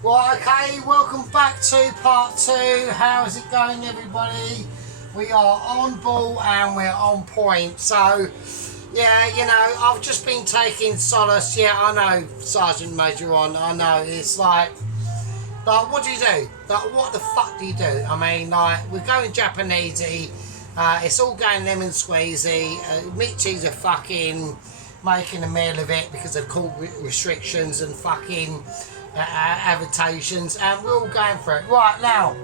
Well, okay, welcome back to part 2. How's it going, everybody? We are on ball and we're on point. So, yeah, you know, I've just been taking solace. Yeah, I know, Sergeant Major on. I know, it's like, what do you do? Like, what the fuck do you do? I mean, like, we're going Japanesey. It's all going lemon squeezy. Mitchie's are fucking making a meal of it because of court restrictions and fucking invitations, and we're all going for it. Right, now,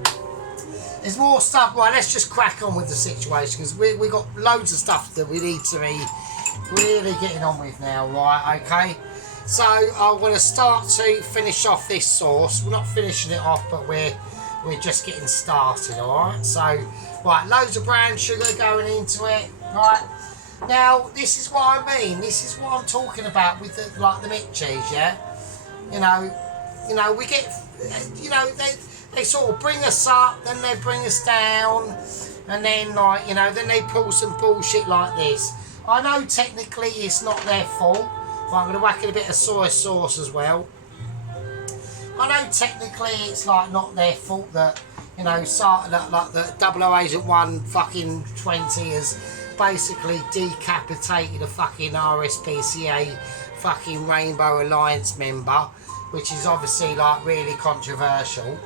there's more stuff. Right, let's just crack on with the situation because we got loads of stuff that we need to be really getting on with now, right? Okay, so I'm going to start to finish off this sauce. We're not finishing it off, but we're just getting started, alright? So, right, loads of brown sugar going into it, right? Now, this is what I mean. This is what I'm talking about with the, like the Mitchies, yeah? You know, we get, you know, they sort of bring us up, then they bring us down, and then, like, you know, then they pull some bullshit like this. I know technically it's not their fault, but I'm going to whack in a bit of soy sauce as well. I know technically it's, like, not their fault that, you know, like the 00 Agent 1 fucking 20 has basically decapitated a fucking RSPCA fucking Rainbow Alliance member, which is obviously like really controversial,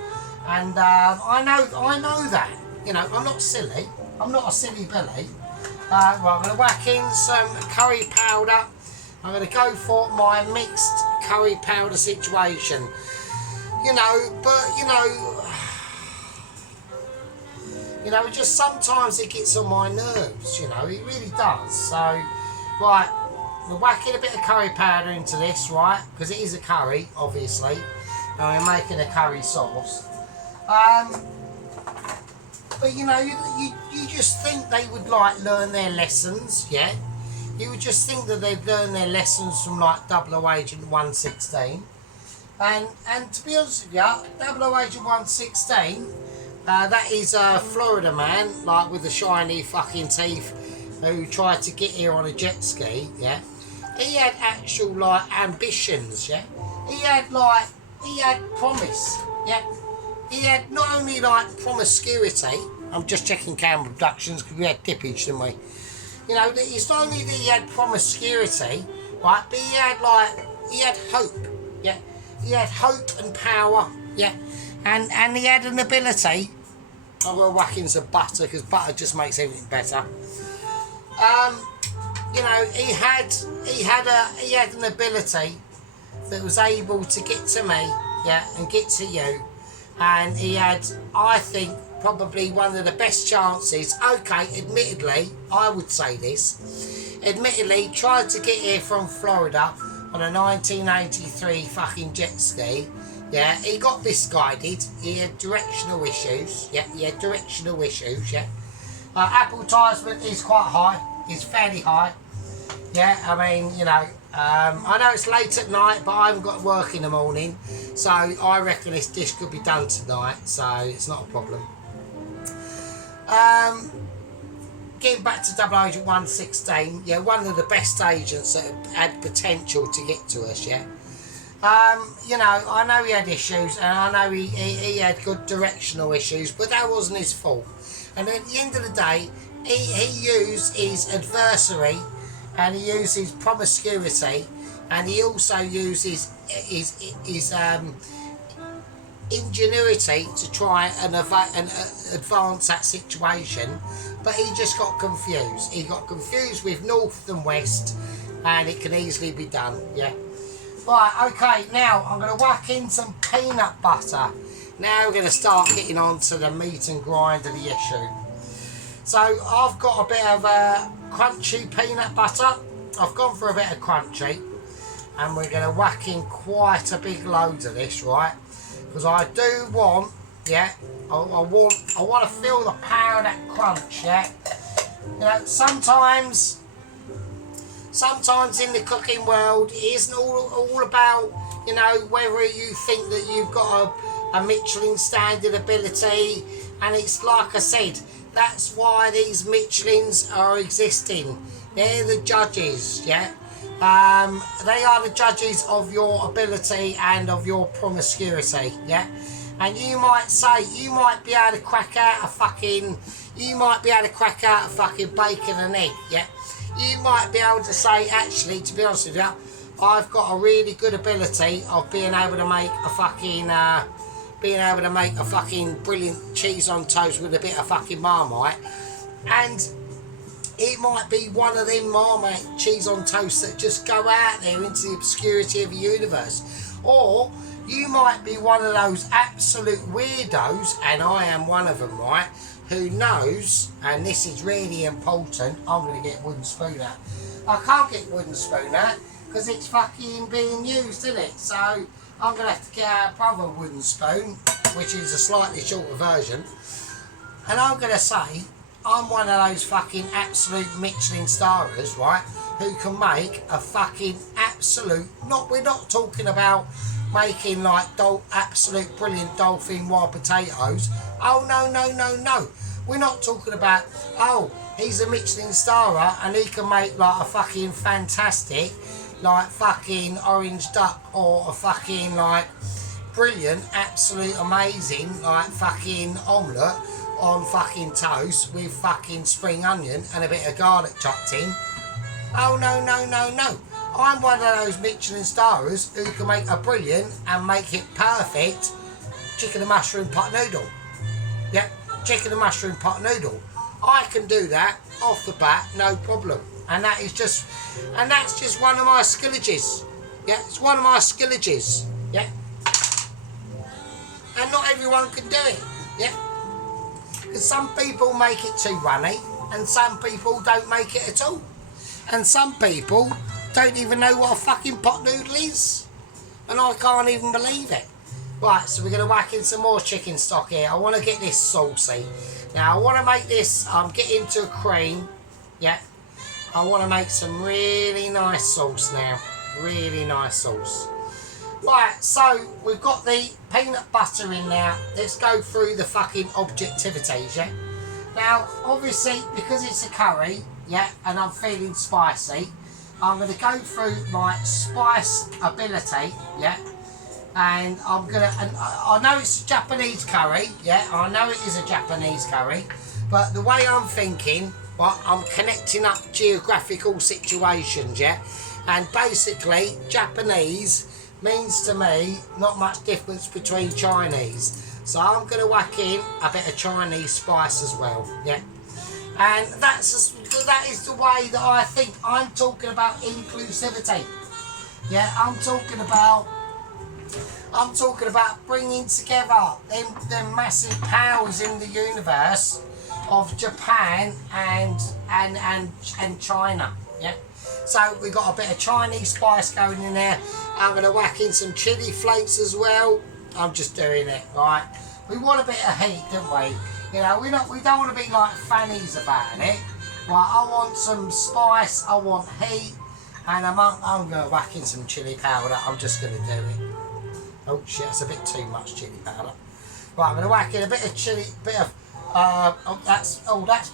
and I know that, you know, I'm not silly. I'm not a silly Billy. Right, I'm going to whack in some curry powder. I'm going to go for my mixed curry powder situation. You know, but you know, just sometimes it gets on my nerves. You know, it really does. So, right. We're whacking a bit of curry powder into this, right? Because it is a curry, obviously. And we're making a curry sauce. But you know, you just think they would like learn their lessons, yeah? You would just think that they'd learn their lessons from like 00 Agent 116. And to be honest with you, 00 Agent 116, that is a Florida man, like with the shiny fucking teeth, who tried to get here on a jet ski, yeah? He had actual, like, ambitions, yeah? He had promise, yeah? He had not only, like, promiscuity. I'm just checking camera productions because we had tippage, didn't we? You know, it's not only that he had promiscuity, right, but he had hope, yeah? He had hope and power, yeah? And he had an ability. I'm going to whack in some butter because butter just makes everything better. You know, he had an ability that was able to get to me, yeah, and get to you, and he had, I think, probably one of the best chances. Okay, admittedly, I would say this. Admittedly, tried to get here from Florida on a 1983 fucking jet ski. Yeah, he got misguided. He had directional issues. Yeah, he had directional issues. Yeah, advertisement is quite high. It's fairly high. Yeah, I mean, you know, I know it's late at night, but I haven't got work in the morning, so I reckon this dish could be done tonight, so it's not a problem. Getting back to 00 Agent 116, yeah, one of the best agents that had potential to get to us, yeah. You know, I know he had issues, and I know he had good directional issues, but that wasn't his fault. And at the end of the day, he used his adversary, and he used his promiscuity, and he also used his ingenuity to try and advance that situation, but he just got confused. He got confused with North and West, and it can easily be done, yeah. Right, okay, now I'm going to whack in some peanut butter. Now we're going to start getting on to the meat and grind of the issue. So I've got a bit of crunchy peanut butter. I've gone for a bit of crunchy, and we're going to whack in quite a big load of this, right? Because I do want, yeah, I want to feel the power of that crunch, yeah. You know, sometimes in the cooking world, it isn't all about, you know, whether you think that you've got a Michelin standard ability, and it's like I said, that's why these Michelins are existing. They're the judges, yeah? They are the judges of your ability and of your promiscuity, yeah? And you might say, you might be able to crack out a fucking bacon and egg, yeah? You might be able to say, actually, to be honest with you, I've got a really good ability of being able to make a fucking brilliant cheese on toast with a bit of fucking Marmite. And it might be one of them Marmite cheese on toast that just go out there into the obscurity of the universe. Or you might be one of those absolute weirdos, and I am one of them, right, who knows, and this is really important, I'm going to get wooden spoon out. I can't get wooden spoon out because it's fucking being used, isn't it? So I'm going to have to get our brother wooden spoon, which is a slightly shorter version. And I'm going to say, I'm one of those fucking absolute Michelin starers, right, who can make a fucking absolute, we're not talking about making like absolute brilliant dolphin wild potatoes. Oh, no. We're not talking about, oh, he's a Michelin starer and he can make like a fucking fantastic, like fucking orange duck, or a fucking like brilliant, absolute amazing, like fucking omelette on fucking toast with fucking spring onion and a bit of garlic chopped in. Oh, no. I'm one of those Michelin starers who can make a brilliant and make it perfect chicken and mushroom pot noodle. Yeah, chicken and mushroom pot noodle. I can do that off the bat, no problem. And that's just one of my skillages. Yeah, it's one of my skillages. Yeah. And not everyone can do it. Yeah. Because some people make it too runny, and some people don't make it at all. And some people don't even know what a fucking pot noodle is. And I can't even believe it. Right, so we're going to whack in some more chicken stock here. I want to get this saucy. Now, I want to make this, I'm getting to a cream. Yeah. I want to make some really nice sauce now. Really nice sauce. Right, so we've got the peanut butter in now. Let's go through the fucking objectivities, yeah? Now, obviously, because it's a curry, yeah, and I'm feeling spicy, I'm going to go through my spice ability, yeah? And I'm going to, and I know it's a Japanese curry, yeah? I know it is a Japanese curry, but the way I'm thinking, well, I'm connecting up geographical situations, yeah? And basically, Japanese means to me not much difference between Chinese. So I'm going to whack in a bit of Chinese spice as well, yeah? And that is the way that I think. I'm talking about inclusivity. Yeah, I'm talking about bringing together them massive powers in the universe of Japan and China. Yeah. So we've got a bit of Chinese spice going in there. I'm going to whack in some chili flakes as well. I'm just doing it, right? We want a bit of heat, don't we? You know, we don't want to be like fannies about it. Right, I want some spice, I want heat, and I'm going to whack in some chili powder. I'm just going to do it. Oh shit, that's a bit too much chili powder. Right, I'm going to whack in a bit of chili, that's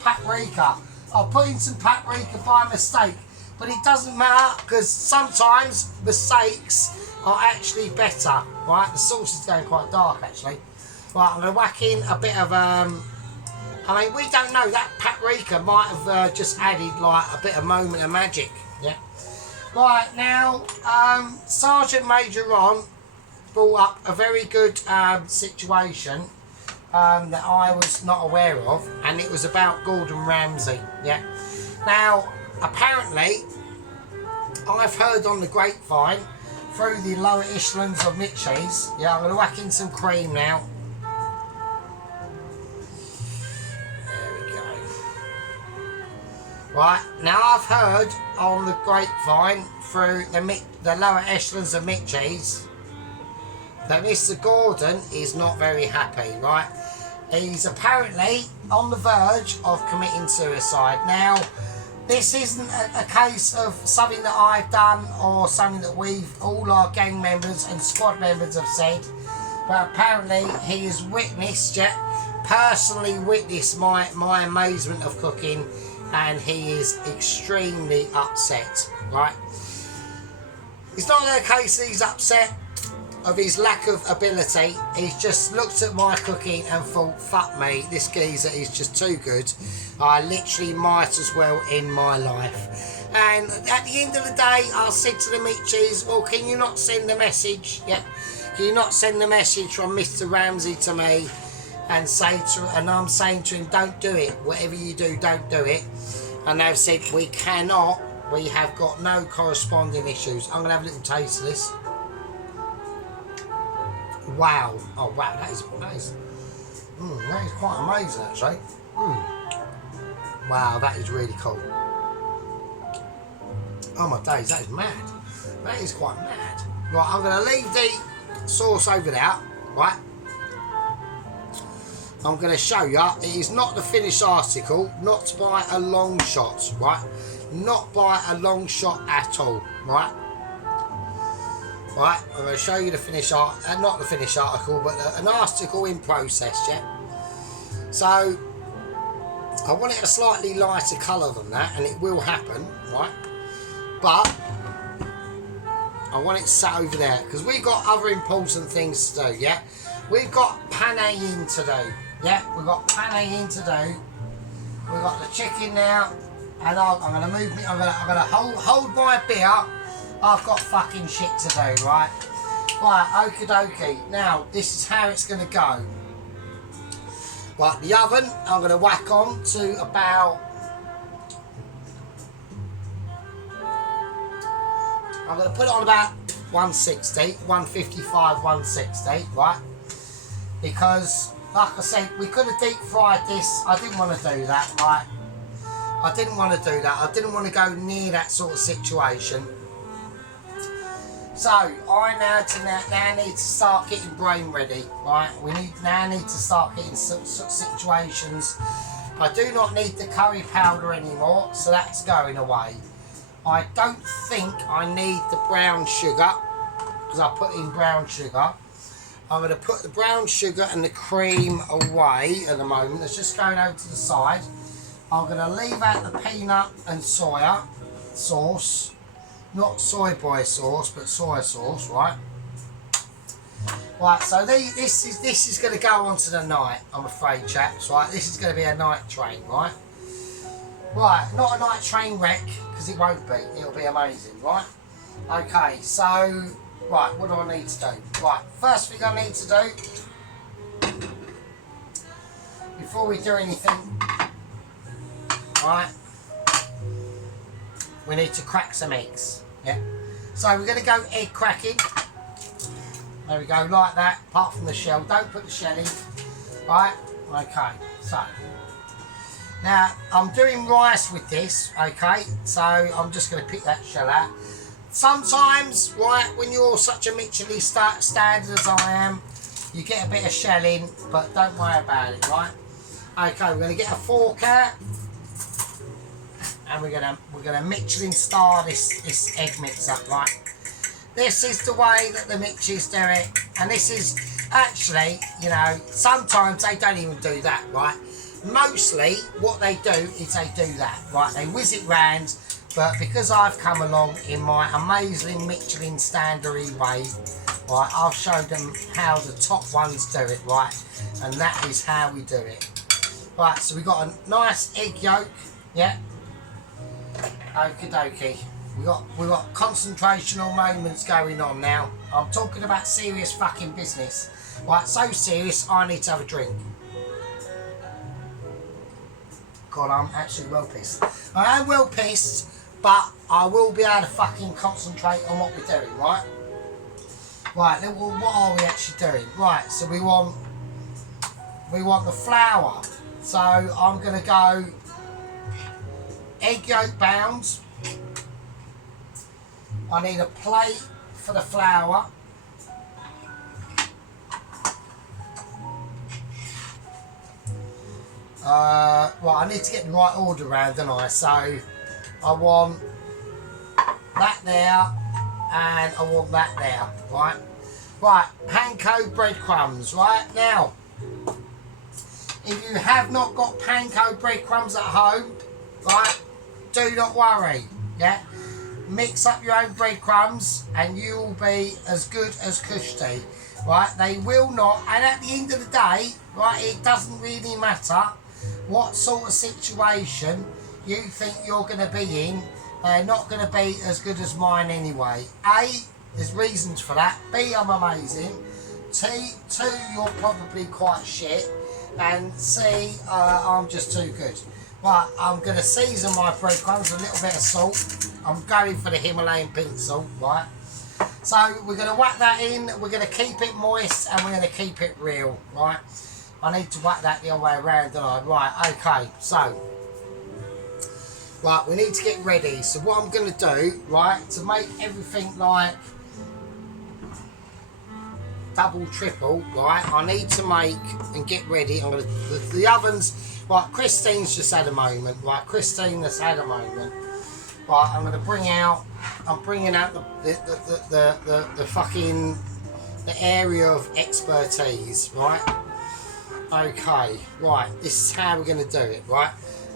paprika. I'll put in some paprika by mistake, but it doesn't matter because sometimes mistakes are actually better. Right, the sauce is going quite dark actually. Right, I'm going to whack in a bit of, I mean, we don't know, that paprika might have just added like a bit of moment of magic, yeah. Right, now, Sergeant Major Ron brought up a very good situation that I was not aware of, and it was about Gordon Ramsay, yeah. Now, apparently, I've heard on the grapevine, through the lower echelons of Mitchies, yeah, I'm going to whack in some cream now. Right, now I've heard on the grapevine through the lower echelons of Mitchies that Mr. Gordon is not very happy, right? He's apparently on the verge of committing suicide. Now, this isn't a case of something that I've done or something that all our gang members and squad members have said, but apparently he has witnessed, personally witnessed my amazement of cooking, and he is extremely upset, right? It's not a case that he's upset of his lack of ability. He's just looked at my cooking and thought, fuck me, this geezer is just too good. I literally might as well end my life. And at the end of the day, I said to the Mitchies, well, can you not send the message? Yeah. Can you not send the message from Mr. Ramsay to me and say to, and I'm saying to him, don't do it. Whatever you do, don't do it. And they've said, we cannot. We have got no corresponding issues. I'm going to have a little taste of this. Wow. Oh, wow. That is quite amazing, actually. Wow, that is really cool. Oh, my days. That is mad. That is quite mad. Right, I'm going to leave the sauce over there. Right. I'm going to show you. It is not the finished article. Not by a long shot. Right. Not by a long shot at all. Right. Right, I'm going to show you the finished not the finished article, but an article in process, yeah? So, I want it a slightly lighter colour than that, and it will happen, right? But, I want it sat over there, because we've got other important things to do, yeah? We've got paneing to do, yeah? We've got paneing to do. We've got the chicken now, and I'm going to move me, I'm going to hold my beer. I've got fucking shit to do, right? Right, okie dokie. Now, this is how it's going to go. Right, the oven, I'm going to whack on to about... I'm going to put it on about 160, 155, 160, right? Because, like I said, we could have deep fried this. I didn't want to do that, right? I didn't want to do that. I didn't want to go near that sort of situation. So, I now need to start getting brain ready, right? We now need to start getting some situations. I do not need the curry powder anymore, so that's going away. I don't think I need the brown sugar, because I put in brown sugar. I'm going to put the brown sugar and the cream away at the moment. It's just going over to the side. I'm going to leave out the peanut and soya sauce. Not soy boy sauce, but soy sauce, right? Right, so this is going to go on to the night, I'm afraid, chaps, right? This is going to be a night train, right? Right, not a night train wreck, because it won't be. It'll be amazing, right? Okay, so, right, what do I need to do? Right, first thing I need to do, before we do anything, right, we need to crack some eggs. Yeah. So we're going to go egg cracking. There we go, like that, apart from the shell. Don't put the shell in. Right? Okay, so. Now, I'm doing rice with this, okay? So I'm just going to pick that shell out. Sometimes, right, when you're such a Michelin standard as I am, you get a bit of shell in, but don't worry about it, right? Okay, we're going to get a fork out. And we're gonna Michelin star this egg mix up, right? This is the way that the Mitchies do it, and this is actually, you know, sometimes they don't even do that, right? Mostly what they do is they do that, right? They whiz it round, but because I've come along in my amazing Michelin standardy way, right, I'll show them how the top ones do it, right? And that is how we do it. Right, so we've got a nice egg yolk, yeah. Okie dokie. We've got concentrational moments going on now. I'm talking about serious fucking business. Right, so serious I need to have a drink. God, I'm actually well pissed. I am well pissed, but I will be able to fucking concentrate on what we're doing, right? Right, then what are we actually doing? Right, so we want the flour. So I'm gonna go egg yolk bounds. I need a plate for the flour. Well, I need to get the right order around, don't I? So I want that there and I want that there, right? Right, panko breadcrumbs, right? Now, if you have not got panko breadcrumbs at home, right, do not worry, yeah? mix up your own breadcrumbs and you will be as good as Kushti, right? They will not, and at the end of the day, right, it doesn't really matter what sort of situation you think you're going to be in. They're not going to be as good as mine anyway. A, there's reasons for that. B, I'm amazing. Two, you're probably quite shit. And C, I'm just too good. Right, I'm going to season my breadcrumbs with a little bit of salt. I'm going for the Himalayan pink salt, right? So we're going to whack that in, we're going to keep it moist and we're going to keep it real, right? I need to whack that the other way around, don't I? Right, okay, so. Right, we need to get ready. So what I'm going to do, right, to make everything like double, triple, right, I need to make and get ready. I'm going to, the ovens, right, Christine's just had a moment, right, Christine has had a moment. Right, I'm going to bring out, I'm bringing out the fucking, the area of expertise, right? Okay, right, this is how we're going to do it, right?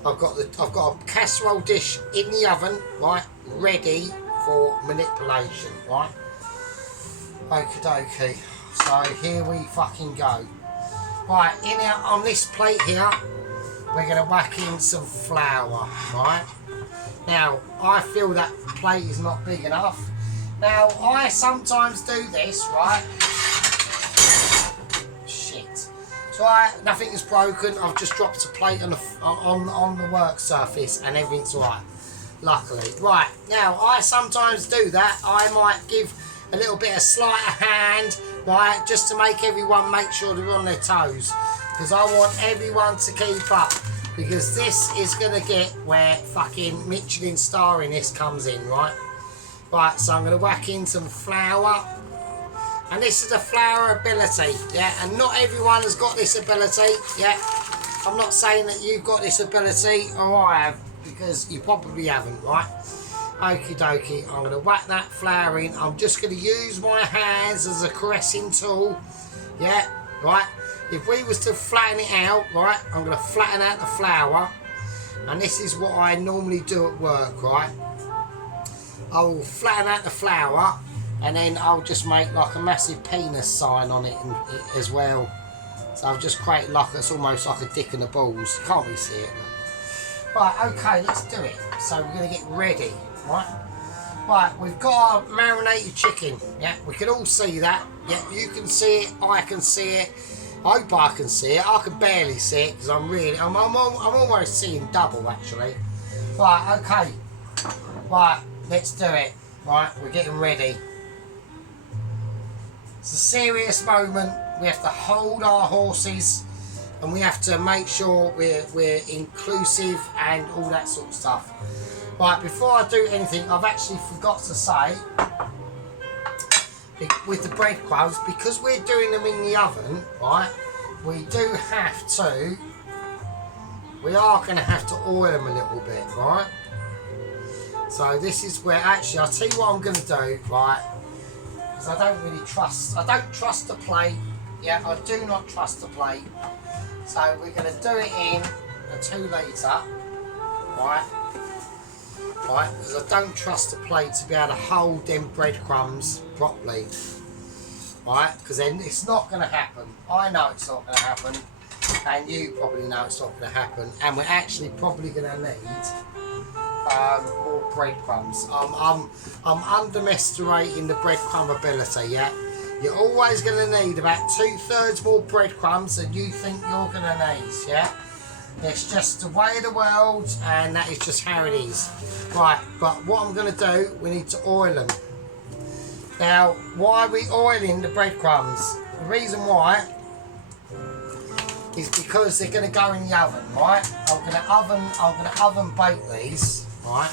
I've got a casserole dish in the oven, right, ready for manipulation, right? Okie dokie, so here we fucking go. Right, on this plate here, we're going to whack in some flour, right? Now, I feel that plate is not big enough. Now, I sometimes do this, right? Shit. So nothing is broken. I've just dropped a plate on the work surface and everything's alright. Luckily. Right, now, I sometimes do that. I might give a little bit of sleight of hand, right? Just to make everyone make sure they're on their toes. Because I want everyone to keep up. Because this is going to get where fucking Michelin stariness comes in, right? Right, so I'm going to whack in some flour. And this is the flour ability, yeah? And not everyone has got this ability, yeah? I'm not saying that you've got this ability, or I have, because you probably haven't, right? Okie dokie, I'm going to whack that flour in. I'm just going to use my hands as a caressing tool, yeah? Right? If we was to flatten it out, right, I'm going to flatten out the flour, and this is what I normally do at work, right? I'll flatten out the flour, and then I'll just make like a massive penis sign on it as well. So I've just created like, it's almost like a dick and the balls. Can't really see it. Right, okay, let's do it. So we're going to get ready, right? Right, we've got our marinated chicken, yeah? We can all see that, yeah? You can see it, I can see it. I hope I can see it. I can barely see it because I'm almost seeing double actually. Right, okay. Right, let's do it. Right, we're getting ready. It's a serious moment. We have to hold our horses and we have to make sure we're inclusive and all that sort of stuff. Right, before I do anything, I've actually forgot to say, with the breadcrumbs, because we're doing them in the oven, right, we are going to have to oil them a little bit, right? So this is where, actually, I'll tell you what I'm going to do, right, because I don't trust the plate, yeah, I do not trust the plate, so we're going to do it in a 2 litre, right? Right, because I don't trust the plate to be able to hold them breadcrumbs properly, right? Because then it's not going to happen. I know it's not going to happen, and you probably know it's not going to happen. And we're actually probably going to need more breadcrumbs. I'm underestimating the breadcrumb ability. Yeah, you're always going to need about 2/3 more breadcrumbs than you think you're going to need. Yeah. It's just the way of the world, and that is just how it is. Right, but what I'm going to do, we need to oil them. Now, why are we oiling the breadcrumbs? The reason why is because they're going to go in the oven, right? I'm going to oven bake these, right?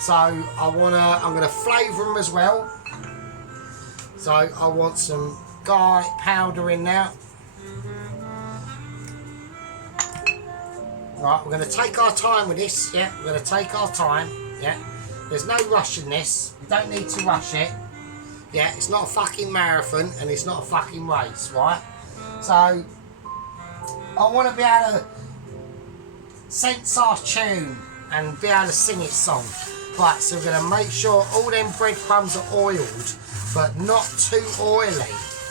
So I'm going to flavour them as well. So I want some garlic powder in there. Right, we're going to take our time with this, yeah, we're going to take our time, yeah, there's no rush in this, we don't need to rush it, yeah, it's not a fucking marathon and it's not a fucking race, right, so I want to be able to sense our tune and be able to sing its song. Right, so we're going to make sure all them breadcrumbs are oiled, but not too oily,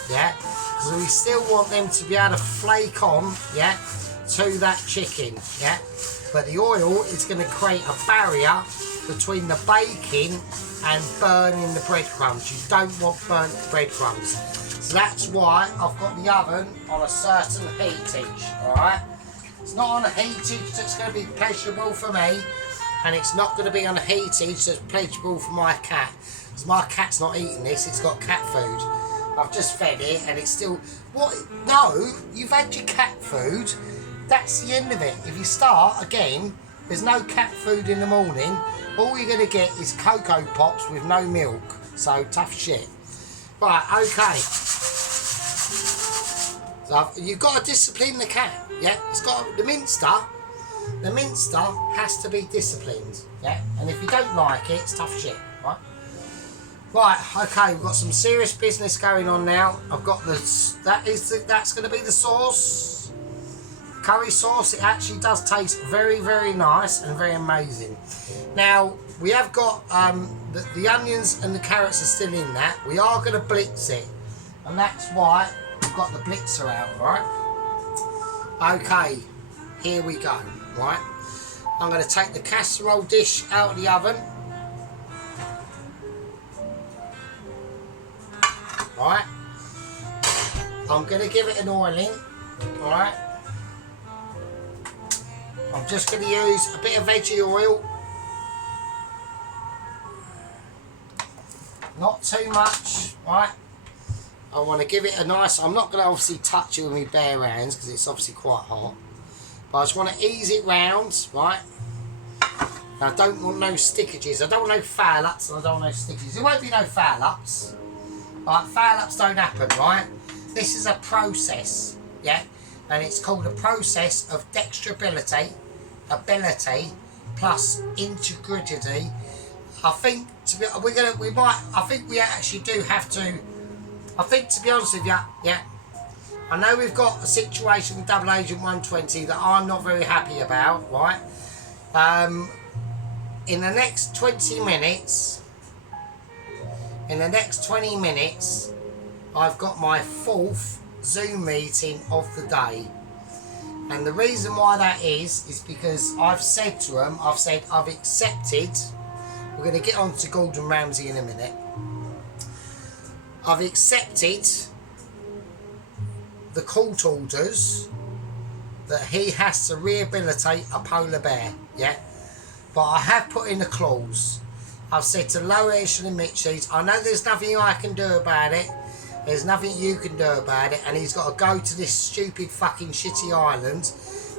yeah? Because we still want them to be able to flake on, yeah, to that chicken, yeah? But the oil is going to create a barrier between the baking and burning the breadcrumbs. You don't want burnt breadcrumbs. So that's why I've got the oven on a certain heatage, alright? It's not on a heatage that's going to be pleasurable for me, and it's not going to be on a heatage that's pleasurable for my cat. Because my cat's not eating this, it's got cat food. I've just fed it and it's still... What? No, you've had your cat food. That's the end of it. If you start again, there's no cat food in the morning. All you're going to get is Cocoa Pops with no milk. So, tough shit. Right, okay. So, you've got to discipline the cat, yeah? It's got the minster has to be disciplined, yeah? And if you don't like it, it's tough shit, right? Right, okay, we've got some serious business going on now. I've got this, that's going to be the sauce. Curry sauce. It actually does taste very, very nice and very amazing. Now, we have got the onions and the carrots are still in that. We are going to blitz it, and that's why we've got the blitzer out, right? Okay, here we go, right? I'm going to take the casserole dish out of the oven. Right? I'm going to give it an oiling, alright? I'm just going to use a bit of veggie oil. Not too much, right? I want to give it a nice... I'm not going to obviously touch it with my bare hands because it's obviously quite hot. But I just want to ease it round, right? I don't want no stickages. I don't want no foul-ups and I don't want no stickages. There won't be no foul-ups. Right, foul-ups don't happen, right? This is a process, yeah? And it's called a process of dexterability, ability, plus integrity. I think I think we actually do have to. I think, to be honest with you, yeah. I know we've got a situation with Double Agent 120 that I'm not very happy about, right? In the next 20 minutes, I've got my 4th Zoom meeting of the day. And the reason why that is because I've said to them, I've accepted. We're going to get on to Gordon Ramsay in a minute. I've accepted the court orders that he has to rehabilitate a polar bear, yeah? But I have put in a clause. I've said to Loesch and Mitchies, I know there's nothing I can do about it. There's nothing you can do about it. And he's got to go to this stupid fucking shitty island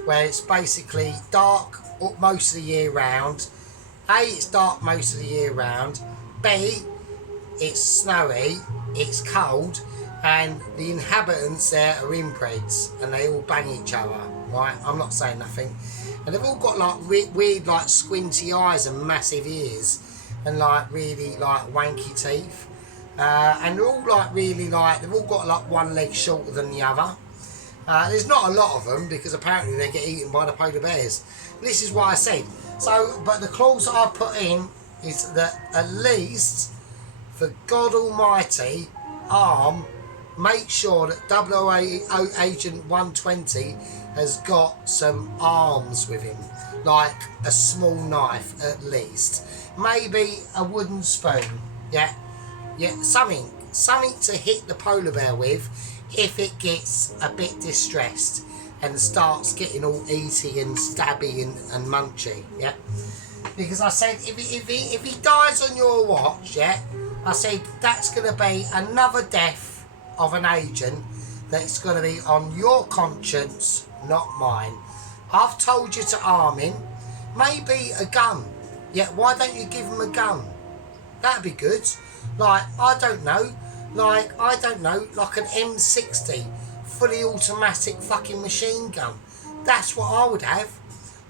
where it's basically dark most of the year round. A, it's dark most of the year round. B, it's snowy, it's cold, and the inhabitants there are inbreds and they all bang each other, right? I'm not saying nothing. And they've all got like weird like squinty eyes and massive ears and like really like wanky teeth. And they're all like really like, they've all got like one leg shorter than the other. There's not a lot of them because apparently they get eaten by the polar bears. This is what I said. So, but the clause I put in is that at least, for God Almighty, make sure that Double Agent 120 has got some arms with him, like a small knife at least, maybe a wooden spoon, yeah, something to hit the polar bear with if it gets a bit distressed and starts getting all eaty and stabby and munchy, yeah. Because I said if he dies on your watch, yeah, I said that's going to be another death of an agent that's going to be on your conscience, not mine. I've told you to arm him, maybe a gun. Yeah, why don't you give him a gun? That'd be good. Like I don't know, like an M60 fully automatic fucking machine gun. That's what I would have.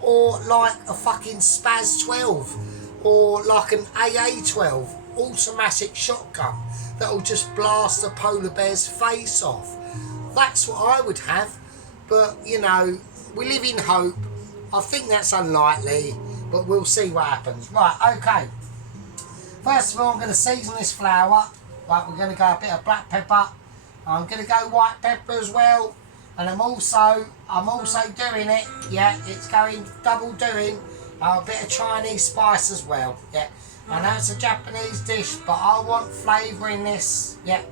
Or like a fucking Spaz 12 or like an AA 12 automatic shotgun that'll just blast a polar bear's face off. That's what I would have. But you know, we live in hope. I think that's unlikely, but we'll see what happens. Right, okay. First of all, I'm going to season this flour. Right, we're going to go a bit of black pepper. I'm going to go white pepper as well. And I'm also doing it, yeah, it's going double doing a bit of Chinese spice as well, yeah. I know it's a Japanese dish, but I want flavour in this, yeah.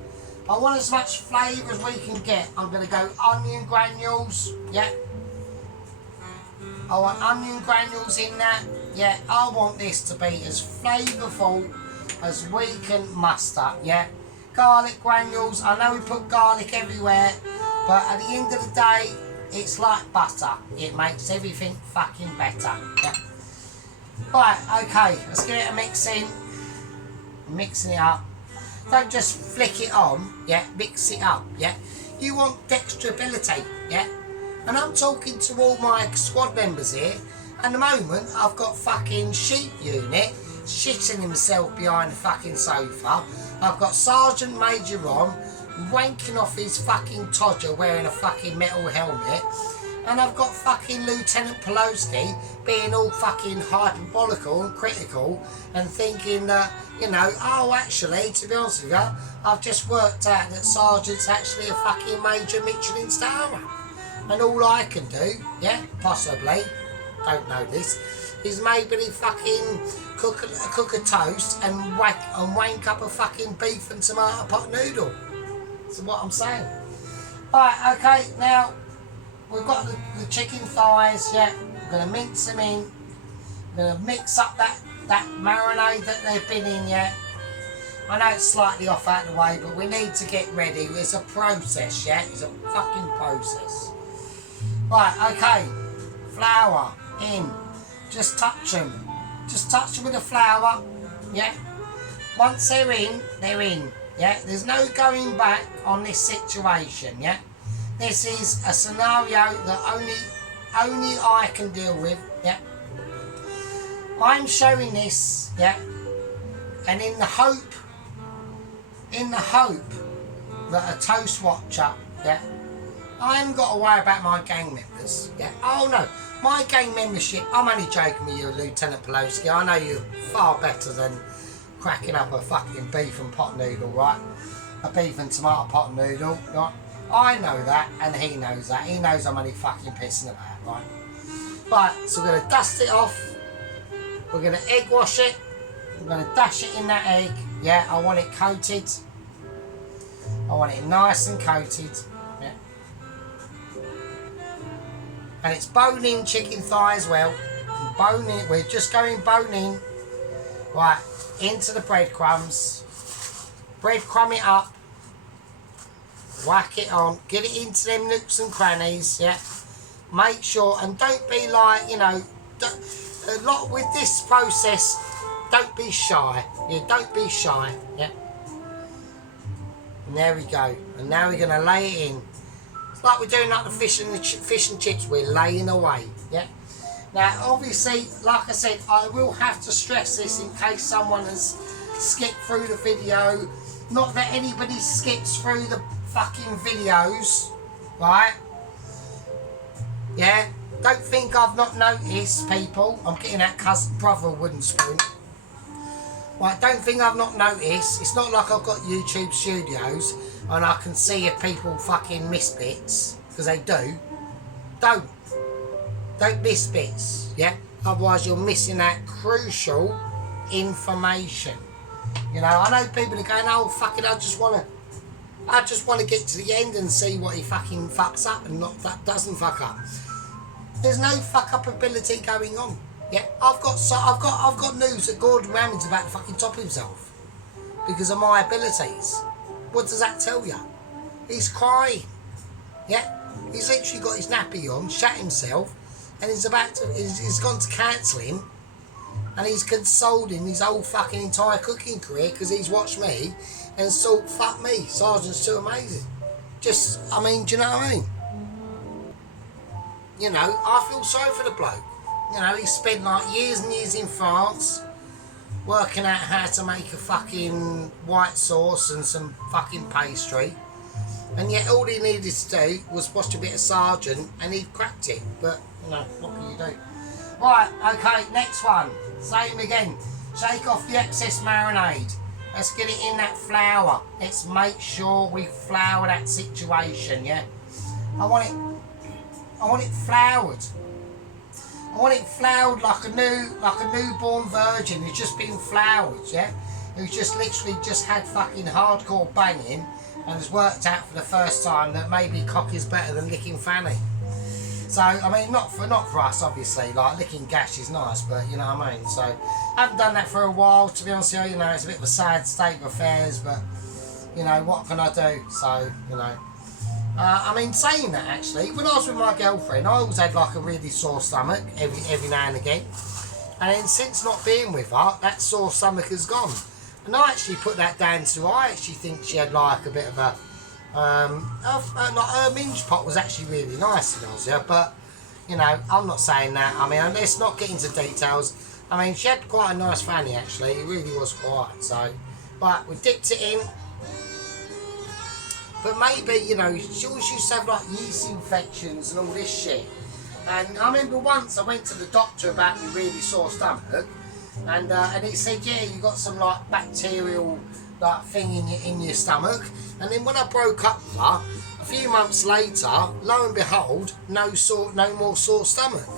I want as much flavour as we can get. I'm going to go onion granules, yeah. I want onion granules in that, yeah. I want this to be as flavourful as we can muster, yeah. Garlic granules, I know we put garlic everywhere, but at the end of the day, it's like butter. It makes everything fucking better, yeah. Right, okay, let's give it a mix in. Mixing it up. Don't just flick it on, yeah, mix it up, yeah. You want dexterability, yeah. And I'm talking to all my squad members here. At the moment, I've got fucking sheep unit shitting himself behind the fucking sofa. I've got Sergeant Major on, wanking off his fucking todger wearing a fucking metal helmet. And I've got fucking Lieutenant Pelosi being all fucking hyperbolical and critical and thinking that, you know, oh, actually, to be honest with you, I've just worked out that Sergeant's actually a fucking Major Michelin star. And all I can do, yeah, possibly, don't know this, is maybe fucking cook a toast and wank up a fucking beef and tomato pot noodle. That's what I'm saying. Right, okay, now we've got the chicken thighs, yeah. We're going to mince them in. We're going to mix up that marinade that they've been in, yeah. I know it's slightly off out of the way, but we need to get ready. It's a process, yeah. It's a fucking process. Right, okay. Flour in. Just touch them. Just touch them with the flour, yeah. Once they're in, yeah. There's no going back on this situation, yeah. This is a scenario that only I can deal with, yeah. I'm showing this, yeah, and in the hope that a toast watcher, yeah, I haven't got to worry about my gang members, yeah. Oh no, my gang membership, I'm only joking with you, Lieutenant Pelosi. I know you're far better than cracking up a fucking beef and pot noodle, right? A beef and tomato pot noodle, right? I know that, and he knows that. He knows I'm only fucking pissing about, right? Right, so we're going to dust it off. We're going to egg wash it. We're going to dash it in that egg. Yeah, I want it coated. I want it nice and coated. Yeah. And it's bone-in chicken thigh as well. Bone-in. We're just going bone-in. Right, into the breadcrumbs. Breadcrumb it up. Whack it on, get it into them nooks and crannies, yeah. Make sure, and don't be like, you know, a lot with this process, don't be shy, yeah, don't be shy, yeah. And there we go, and now we're going to lay it in. It's like we're doing like the fish and chips, we're laying away, yeah. Now, obviously, like I said, I will have to stress this in case someone has skipped through the video. Not that anybody skips through the fucking videos, right? Yeah, don't think I've not noticed, people. I'm getting that cousin brother wooden spoon. Right, don't think I've not noticed. It's not like I've got YouTube studios and I can see if people fucking miss bits, because they do. Don't miss bits, yeah? Otherwise you're missing that crucial information. You know, I know people are going, oh fuck it, I just want to get to the end and see what he fucking fucks up and not that doesn't fuck up. There's no fuck up ability going on. Yeah, I've got news that Gordon Ramsay's about to fucking top himself because of my abilities. What does that tell you? He's crying. Yeah, he's literally got his nappy on, shat himself, and he's gone to cancel him. And he's consoled him his whole fucking entire cooking career because he's watched me and thought, fuck me, Sergeant's too amazing. Just, I mean, do you know what I mean? You know, I feel sorry for the bloke. You know, he spent like years and years in France working out how to make a fucking white sauce and some fucking pastry. And yet all he needed to do was watch a bit of Sergeant and he cracked it. But, you know, what can you do? Right, okay, next one. Same again. Shake off the excess marinade. Let's get it in that flour. Let's make sure we flour that situation, yeah? I want it floured. I want it floured like a newborn virgin who's just been floured, yeah? Who's just literally just had fucking hardcore banging and has worked out for the first time that maybe cock is better than licking fanny. So, I mean, not for us, obviously. Like, licking gash is nice, but you know what I mean? So, I haven't done that for a while, to be honest with you. You know, it's a bit of a sad state of affairs, but, you know, what can I do? So, you know. I mean, saying that, actually, when I was with my girlfriend, I always had, like, a really sore stomach every now and again. And then, since not being with her, that sore stomach has gone. And I actually put that down to, I actually think she had, like, a bit of a... like her minge pot was actually really nice, to be honest with you, but you know, I'm not saying that. I mean, let's not get into details. I mean, she had quite a nice fanny actually, it really was quite. So, but we dipped it in, but maybe, you know, she always used to have like yeast infections and all this shit. And I remember once I went to the doctor about my really sore stomach, and he said, yeah, you got some like bacterial like thing in your stomach. And then when I broke up with her, a few months later, lo and behold, no more sore stomach.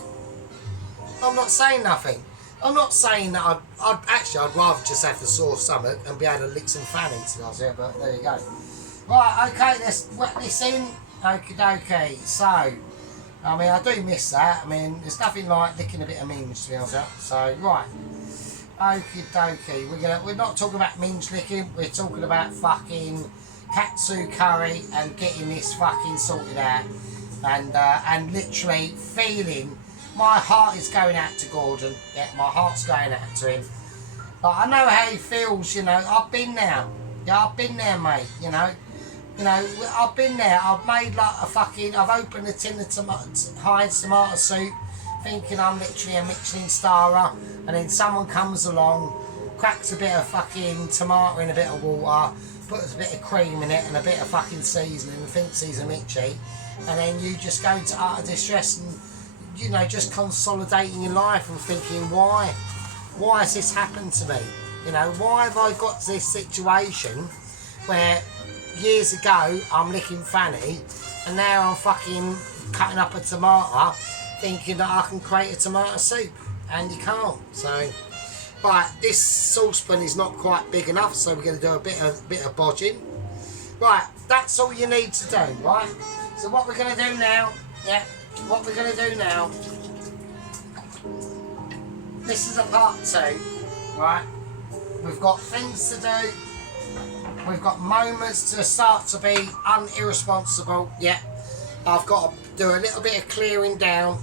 I'm not saying nothing. I'm not saying that I'd rather just have the sore stomach and be able to lick some fannies, to be honest, but there you go. Right, okay, let's wet this in. Okie dokie. So, I mean, I do miss that. I mean, there's nothing like licking a bit of minge, to be honest. So, right. Okie dokie. We're not talking about minge licking. We're talking about fucking Katsu curry and getting this fucking sorted out. And literally feeling my heart is going out to Gordon. Yeah, my heart's going out to him. But I know how he feels. You know, I've been there. Yeah, I've been there, mate. You know, I've been there. I've made like I've opened a tin of Heinz tomato soup, thinking I'm literally a Michelin starer, and then someone comes along, cracks a bit of fucking tomato in a bit of water, puts a bit of cream in it and a bit of fucking seasoning and thinks he's a Mitchie, and then you just go into utter distress and, you know, just consolidating your life and thinking, why has this happened to me? You know, why have I got to this situation where years ago I'm licking fanny and now I'm fucking cutting up a tomato thinking that I can create a tomato soup, and you can't. So, right, this saucepan is not quite big enough, so we're going to do a bit of bodging. Right, that's all you need to do, right? So what we're going to do now, this is a part 2, right? We've got things to do. We've got moments to start to be irresponsible. Yeah, I've got to do a little bit of clearing down.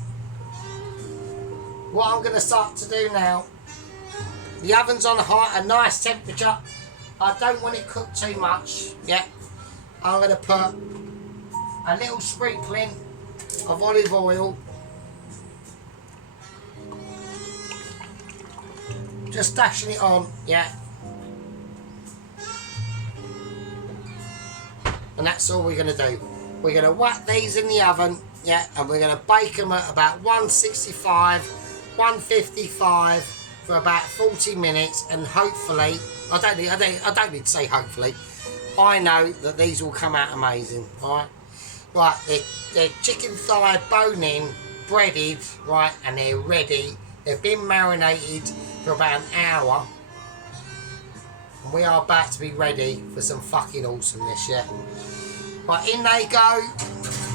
What I'm going to start to do now, the oven's on a nice temperature. I don't want it cooked too much. Yeah, I'm going to put a little sprinkling of olive oil. Just dashing it on, yeah. And that's all we're going to do. We're going to whack these in the oven, yeah, and we're going to bake them at about 165, 155 for about 40 minutes, and hopefully, I don't need to say hopefully, I know that these will come out amazing, right? Right, they're chicken thigh bone-in, breaded, right, and they're ready. They've been marinated for about an hour. And we are about to be ready for some fucking awesomeness, yeah? Right, in they go.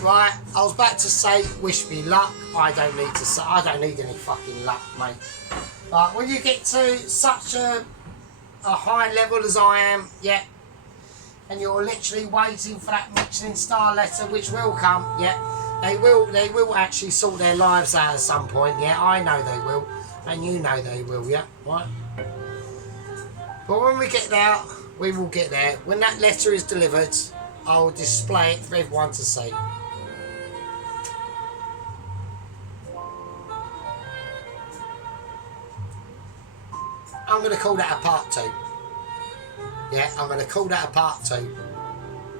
Right, I was about to say, wish me luck. I don't need any fucking luck, mate. Right, when you get to such a high level as I am, yeah, and you're literally waiting for that Michelin star letter, which will come, yeah, they will actually sort their lives out at some point, yeah, I know they will, and you know they will, yeah, right? But when we get there, we will get there. When that letter is delivered, I will display it for everyone to see. I'm going to call that a part 2. Yeah, I'm going to call that a part 2.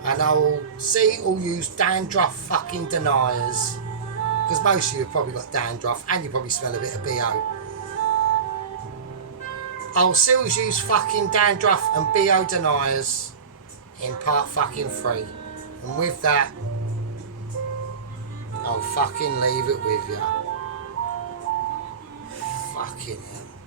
And I will see all you dandruff fucking deniers. Because most of you have probably got dandruff and you probably smell a bit of BO. I'll still use fucking dandruff and BO deniers in part fucking 3. And with that, I'll fucking leave it with you. Fucking hell.